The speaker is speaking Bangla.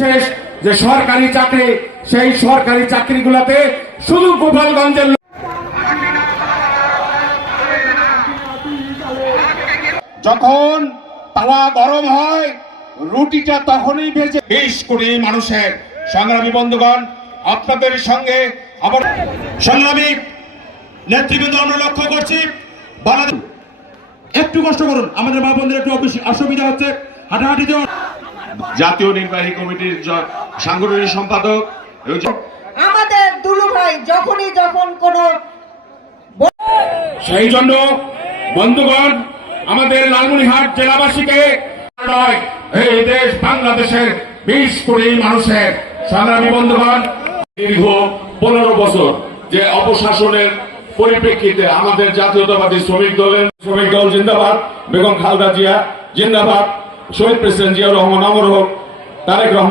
শেষ যে সরকারি চাকরি, সেই সরকারি চাকরিগুলোতে শুধু গোপালগঞ্জের যখন তাওয়া গরম হয় রুটিটা তখনই ভেজে 20 কোটি মানুষের সংগ্রামী বন্ধুগণ, আপনাদের সঙ্গে আবার সংগ্রামী নেতৃবৃন্দ আমরা লক্ষ্য করছি। একটু কষ্ট করুন, আমাদের মা বোনদের একটু অসুবিধা হচ্ছে হাঁটাহাঁটিতে। জাতীয় নির্বাহী কমিটির সাংগঠনিক সম্পাদক আমাদের দুলু ভাই যখন কোনো সেই জন্য বন্ধুগণ আমাদের লালমনিরহাট জেলাবাসীকে নয়, এই দেশ বাংলাদেশের 20 কোটি মানুষের সংগ্রামী বন্ধুগণ, দীর্ঘ 15 বছর যে অপশাসনের পরিপ্রেক্ষিতে আমাদের জাতীয়তাবাদী শ্রমিক দল জিন্দাবাদ, বেগম খালেদা জিয়া জিন্দাবাদ, শহীদ প্রেসিডেন্ট জিয়াউর রহমান অমর হোক, তারেক রহমান।